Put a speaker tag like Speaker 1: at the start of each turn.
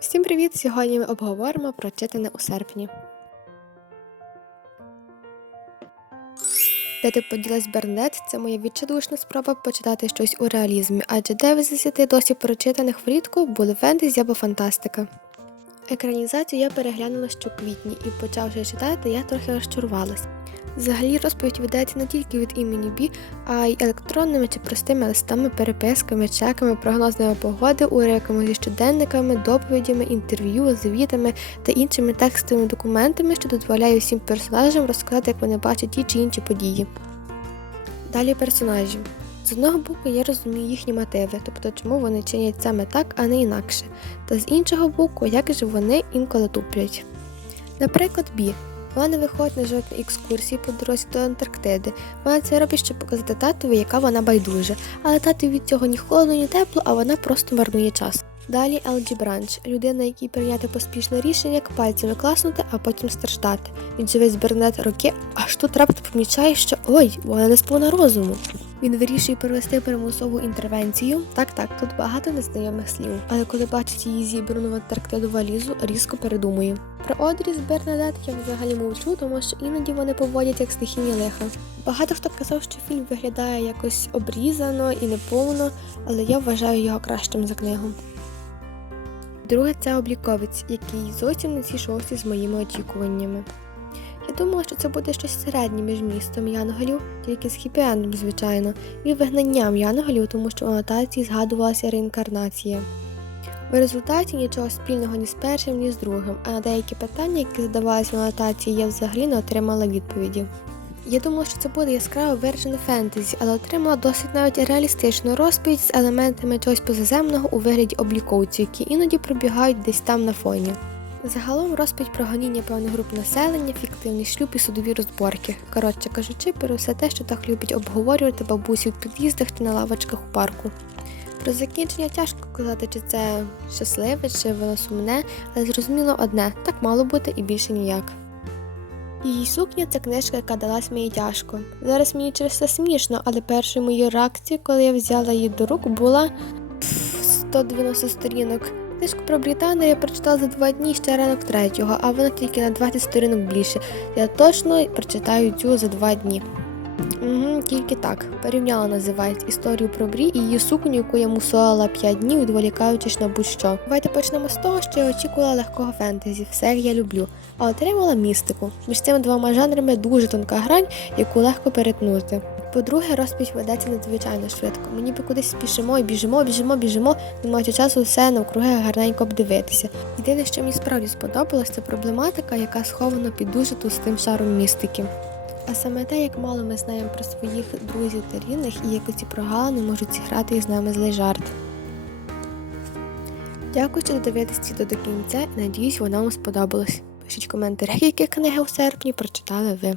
Speaker 1: Всім привіт! Сьогодні ми обговоримо прочитане у серпні. Де ти поділась Бернет це моя відчайдушна спроба почитати щось у реалізмі, адже 9 з 10 досі прочитаних влітку були фентезі або фантастика. Екранізацію я переглянула ще квітні і, почавши читати, я трохи розчарувалась. Взагалі розповідь ведеться не тільки від імені Бі, а й електронними чи простими листами, переписками, чеками, прогнозними погоди, уривками зі щоденниками, доповідями, інтерв'ю, звітами та іншими текстовими документами, що дозволяє всім персонажам розказати, як вони бачать ті чи інші події. Далі персонажі. З одного боку, я розумію їхні мотиви, тобто чому вони чинять саме так, а не інакше. Та з іншого боку, як же вони інколи туплять. Наприклад, Бі. Вона не виходить на жодні екскурсії по дорозі до Антарктиди. Вона це робить, щоб показати татові, яка вона байдужа. Але татові від цього ні холодно, ні тепло, а вона просто марнує час. Далі Елджі Бранч – людина, якій прийняти поспішне рішення, як пальцями класнути, а потім страждати. Він живе з Бернет роки, аж тут раптом помічає, що ой, вона не сповна розуму. Він вирішує провести примусову інтервенцію. Так, так, тут багато незнайомих слів. Але коли бачить її зібрану в Антарктиду валізу, різко передумує. Про Одрі з Бернадет я взагалі мовчу, тому що іноді вони поводять як стихійні лиха. Багато хто казав, що фільм виглядає якось обрізано і неповно, але я вважаю його кращим за книгу. Друге це обліковець, який зовсім не зійшовся з моїми очікуваннями. Я думала, що це буде щось середнє між містом Янголів, тільки з хіпі-ендом, звичайно, і вигнанням Янголів, тому що у анотації згадувалася реінкарнація. В результаті нічого спільного ні з першим, ні з другим, а на деякі питання, які задавалися в анотації, я взагалі не отримала відповіді. Я думала, що це буде яскраво виражене фентезі, але отримала досить навіть реалістичну розповідь з елементами чогось позаземного у вигляді обліковців, які іноді пробігають десь там на фоні. Загалом розповідь про гоніння певних груп населення, фіктивний шлюб і судові розборки. Коротше кажучи, про все те, що так любить обговорювати бабусі в під'їздах чи на лавочках у парку. Про закінчення тяжко казати, чи це щасливе, чи воно сумне, але зрозуміло одне так мало бути і більше ніяк. Її сукня це книжка, яка далась мені тяжко. Зараз мені через це смішно, але першою моєю реакцією, коли я взяла її до рук, була 190 сторінок. Книжку про Британію я прочитала за два дні ще ранок третього, а вона тільки на 20 сторінок більше. Я точно прочитаю цю за два дні. Угу, Тільки так. Порівняла називається історію про Брі і її сукню, яку я мусолила 5 днів, відволікаючись на будь-що. Давайте почнемо з того, що я очікувала легкого фентезі, все як я люблю, а отримала містику. Між цими двома жанрами дуже тонка грань, яку легко перетнути. По-друге, розповідь ведеться надзвичайно швидко. Ми ніби кудись спішимо і біжимо, біжимо, біжимо, не маючи часу все навкруги гарненько обдивитися. Єдине, що мені справді сподобалось, це проблематика, яка схована під дуже товстим шаром містики. А саме те, як мало ми знаємо про своїх друзів та рідних і як ці прогалини можуть зіграти із нами злий жарт. Дякую, що додивитесь до кінця і надіюсь, воно вам сподобалось. Пишіть в коментарях, які книги у серпні прочитали ви.